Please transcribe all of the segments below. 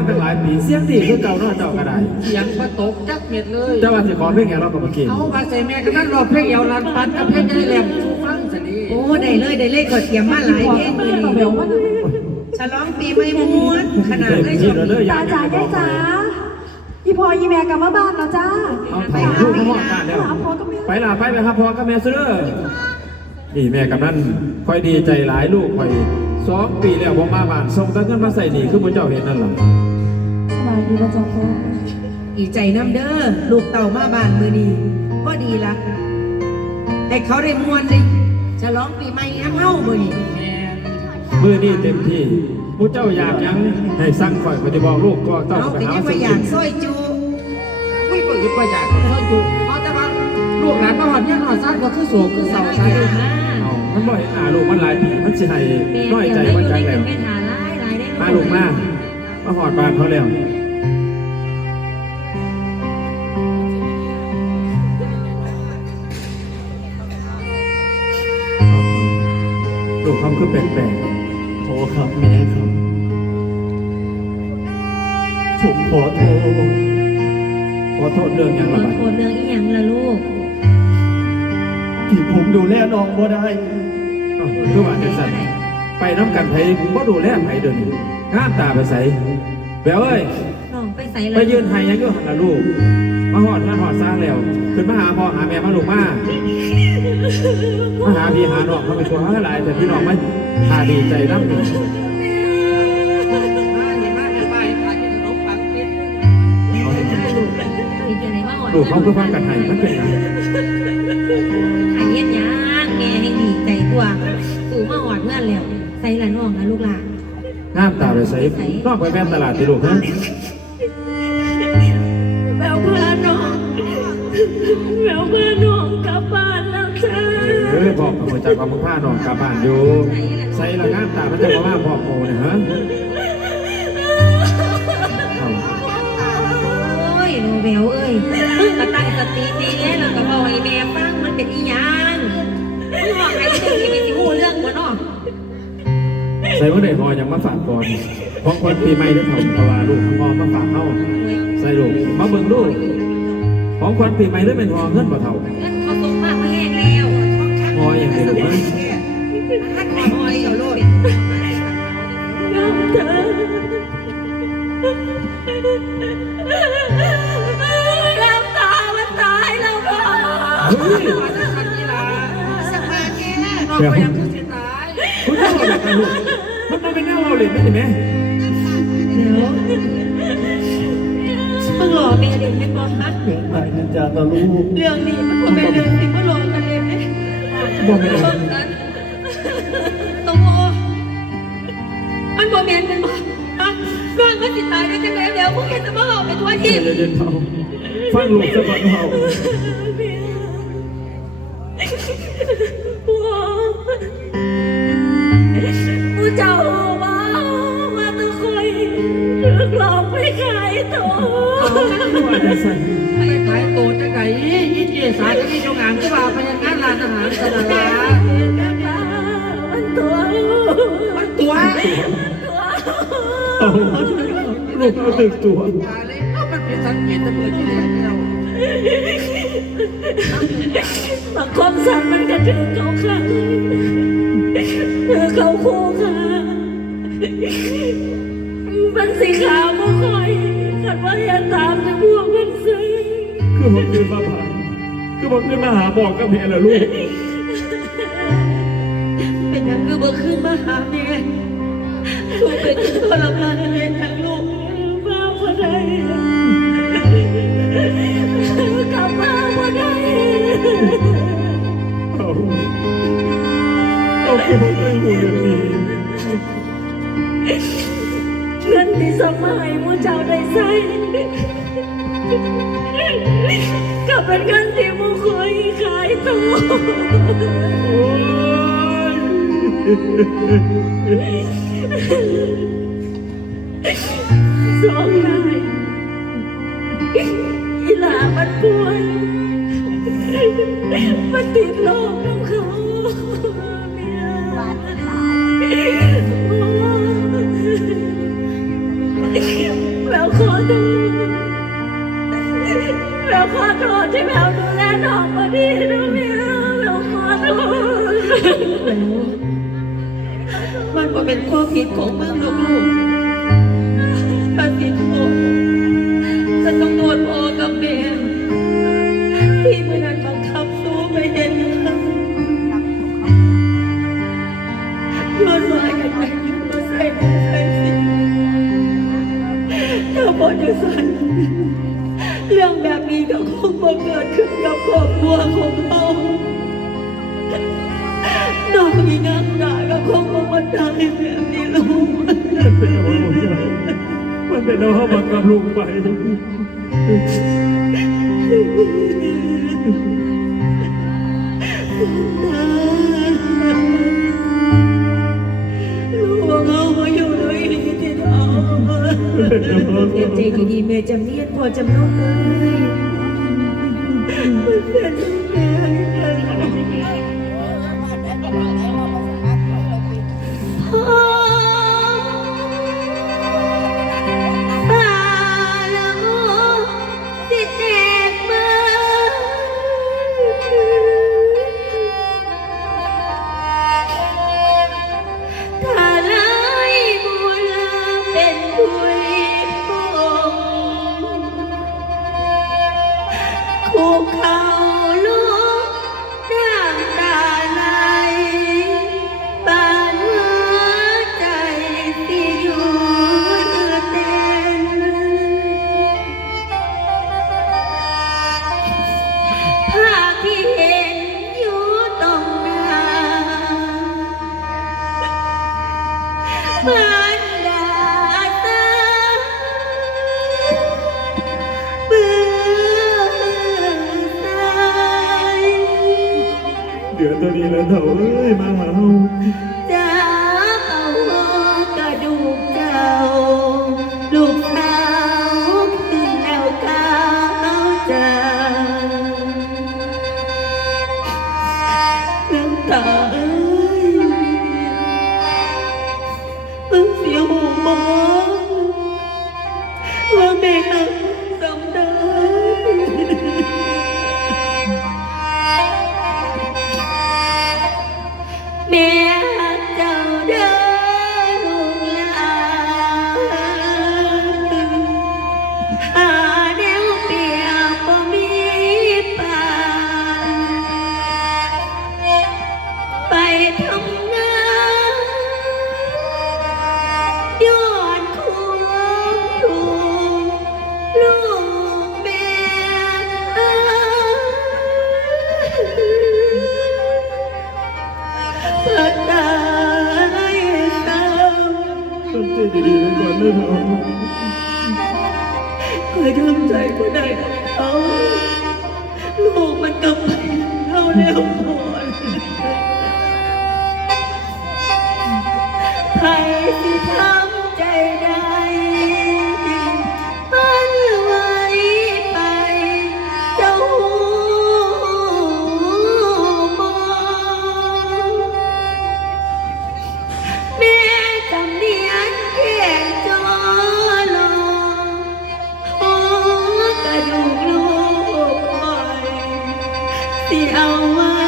ฟังตั้งหลายปีเสียงดีคือเก่าเนาะเจ้าก็ได้เสียงประตกจักเม็ดเลยเจ้าว่าสิขอเพลงอย่างเรากับเมื่อกี้เอามาใส่แม่กันนั่นรอเพลงเอวลันปันกับเพลงจะได้แหลมชูฟังสนีโอ้ได้เลยได้เลยก็เตรียมมาหลายเพลงเลยฉลองปีใหม่ม้วนขนาดเต็มเลยชที่มเลยเลยอตายากจ๋าจะยาบยอกจ๋าอีพออีแม่กลับมาบ้านแล้วจ้าเอาไปลูกพ่อบ้านแล้วไปล่ะไปไปครับพ่อกับแม่ซื้อนี่แม่กับนั่นคอยดีใจหลายลูกคอย สองปีแล้วผมมาบ้านส่งแต่เงินมาใส่นี่คือพระเจ้าเห็นนั่นหรอสบายดีป่ะจ๊ะพ่ออีใจน้ำเด้อลูกเต่ามาบ้านมือนี้ก็ดีละให้เขาได้มวนเลยฉลองปีใหม่น้ำเฮามือนี้แม่มือนี่เต็มที่พระเจ้าอยากหยังให้สั่งคอยปฏิบอกลูกก็ต้องเอาไปแต่หายังสิ่ว่างอยากซอยจูไม่เปิดประหยัดเขาอยู่เขาแต่ว่าลูกหลานมาหอดเนี่ยหอดซ่านก็คือโศกคือเศร้าใจเอา มันบ่อยหาลูกมันหลายปีมันสิให้น้อยใจมันจังแล้วเป็นหาหลายหลายได้มาลูกมามาหอดบ้านเขาแล้วลูกคำคือแปลกๆโทษครับแม่ครับผมขอโทษขอโทษเรื่องหยังขละอบัดโทษเรื่องอีหยังล่ะลูก ที่ผมดูแลน้องบ่ได้อ้าวคือว่าจังซั่นไปน้ำกันไผบ่ดูแลไผเดี๋ยวนี้ห้ามตาไปใส่แววเอ้ยน้องไปใส่ไปยืนไห้ยังอยู่หันละลูก มาหอดงานหอดสร้างแล้ว ขึ้นมาหาพ่อหาแม่มาลูกมามาหาพี่หาน้องเขาไปทัวร์หลายแต่พี่น้องไม่หาดีใจน้ำหนึ่งมาเห็นมาเดินไปขายขนมปังปิ้งเอาสิอีจังไหนมาอ่อนลูกเขาคือฟังกันไห้มันเป็นหยัง ใส่ละน้องนะลูกหลานห้ามตาไปใส่นอกไปแม่นตลาดติลูกฮะแววเพื่อนน้องแววเพื่อนน้องกลับบ้านแล้วจ้าเอ้ยบอกกับหัวใจความมึงพาน้องกลับบ้านอยู่ใส่ละงามตามันจะมาว่าพ่อโมเนี่ยฮะเอาโอ้ยโนเบลเอ้ยมึงก็ตั้งสติดีแล้วก็บอกให้แม่ฟังมันเป็นอีหยังมึงบอกให้เรื่องนี้ไม่สิหูเรื่องบ่เนาะ ใส่เมื่อใดพอยังมาฝากก่อนของคนปีใหม่ได้ทำเพราะว่าลูกพอมาฝากเข้าใส่ลูกมาเบิ่งลูกของคนปีใหม่ได้เป็นพอเงินบ่เท่าเงินเขาส่งมากมาแห้งแล้วพออย่างเดียวนะท่านขอหอยเอาโลดน้องเธอน้ำตามันตายแล้วพ่อเฮ้ยมาจากคันกีฬาสมาแก่น้องก็ยังคือสิตายาเลยไม่ใช่ไหมเดี๋ยวมึงหล่อเป็นอดีตเป็นบอฮะเกิดใหม่นะจ๊ะนะลูกเรื่องนี้มันก็เป็นเรื่องที่มันหล่อกันเลยไหมบอกไม่ได้ตงโมมันบ่แมนเป็นบ่ฮะร่างมันสิตายได้จังไดแล้วพวกแกจะมาหลอกไปทั่วทีเดี๋ยวเดี๋ยวเขาฟังลูกซะก่อนเขาผู้เจ้า ไปขายโตจังไงยี่เจสายก็มีโรงงานก็ว่าไปยังงานร้านอาหารสนารามันตัวมันตัวเอาลูกเอาตึกตัวเอามันเป็นสังเกตตะเบิดที่แรกแล้วบังคมสันมันกระถึงเขาค้าเขาคู่ค่ะมันสีขาว ขัดว่าอย่าตามจะพวกมันซื้อคือบอกคืนมาผ่านคือบอกคืนมาหาบอกกับแม่เหรอลูก เป็นหยังคือบ่ขึ้นมาหาแม่ลูกเป็นทรมานอะไรทางลูกบ้าบ่ได้กลับมาบ่ได้เอาเอาคือบอกไม่หูอย่างนี้ เงินที่สมัยมูเจ้าได้ใช้ก็เป็นเงินที่มูเคยขายตัวโอยสองนายอีหลามันป่วยมันติดโรคของเขา มันก็เป็นความผิดของมึงลูกๆถ้าผิดพ่อจะต้องโดนพ่อกับแม่ที่เมื่อนั้นบังคับสู้ไปเห็นรถวายกันไปยุ่งมาใส่บ้าใส่สิถ้าพ่อจะสั่นเรื่องแบบนี้ก็คงบ่เกิดขึ้นกับครอบครัวของเรา น้องมีน้ำตาก็คงมาตายแบบนี้ลูกมันเป็นเอาบังกับลูกไปลูกเอามาอยู่ด้วยที่เท้าเสียใจดีๆแม่จำเนียนพอจำนกเลย เสิเ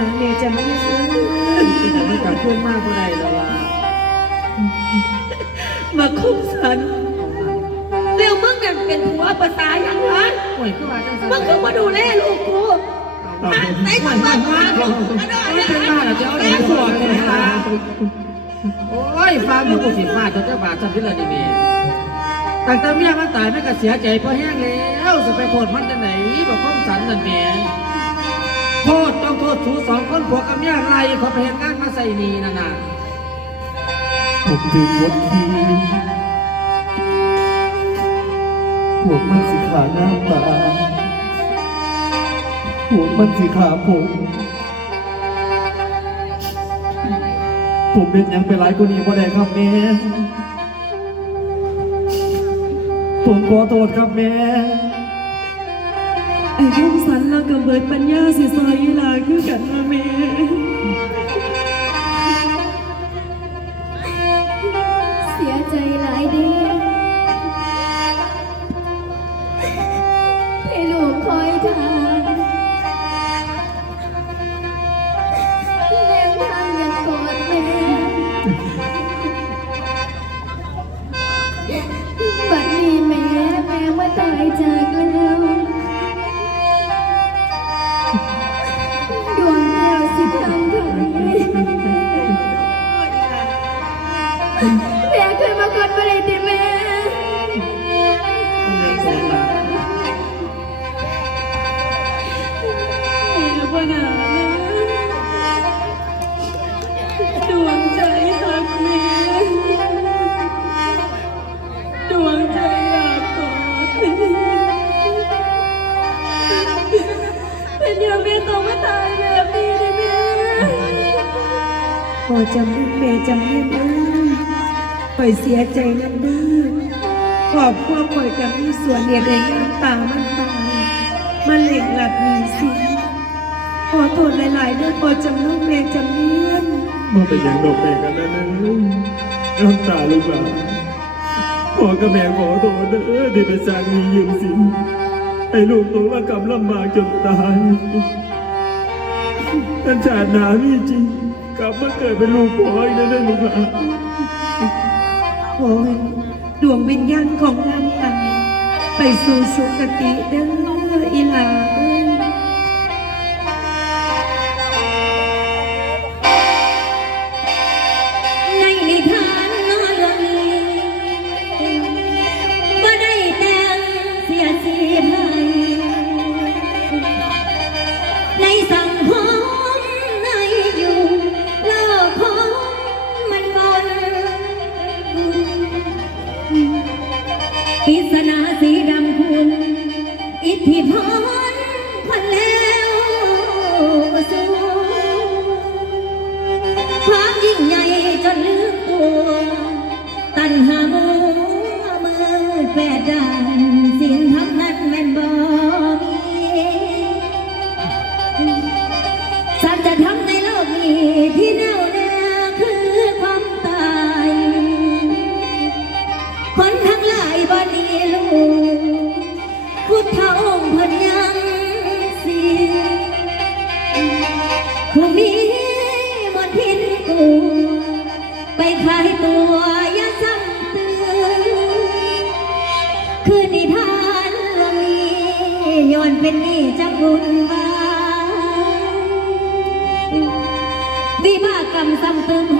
ใจสามีจะไม่ซื้อแต่มันกลับขึ้นมากเท่าไรแล้วล่ะมาคุ้มสันเร็วมึงกันเป็นหัวภาษาอย่างไรโอ้ยก็มาจังสันมึงคือมาดูแลลูกกูอะไหนมึงมาหาลูกกระโดดไม่เลยเป็นมาแล้วจะเอาหนีขวดเลยนะโอ้ยฟ้ามือกูสิฟ้าจนจะบาดจำที่เลยนี่เมย์ตั้งแต่เมียมันตายไม่ก็เสียใจเพราะแห้งแล้วจะไปโทษมันจะไหนแบบข้อมสันนั่นเมย์โทษต้องโทษชูสองคนผัวกับเมียไรเขาไปเห็นงานมาใส่นีนั่นน่ะผมถึงวัดคีพวกมันสิขาหน้าตาพวกมันสิขาผม ผมเป็นยังไปหลายกว่านี้บ่ได้ครับแม่ผมขอโทษครับแม่ ไอ้คุ้มสันแล้วกับเบิดปัญญาสิซอยยีลา นยังแม่ต้องมาตายแบบนี้เลยแม่พอจำลูกแม่จำเรียได้ปล่อยเสียใจนั่นด้ขอบครัวปล่อยกับมีส่วนเรียนในงานป่ามันตายมาเหล็กหลัดหนีสิขอโทษหลายๆเรื่อพอจำลูกแม่จำเรียนมาเป็นอย่างดอกเบี้ยกันแล้วนะเนยน้ำตาลูกหลาพ่อกับแม่ขอโทษเด้อที่ไปสร้างหนี้ยืมสิน ให้ลูกตัวว่ากำลำบากจนตายกันชาติหนาพี่จริง กลับมาเกิดเป็นลูกพ่ออีกนะเด้อลูกหลานโอ้ยดวงวิญญาณของนางตันไปสู่สุคติเด้ออีหลา เป็นหนี่จำบุญวาวิบากกรรมซ้ำเติม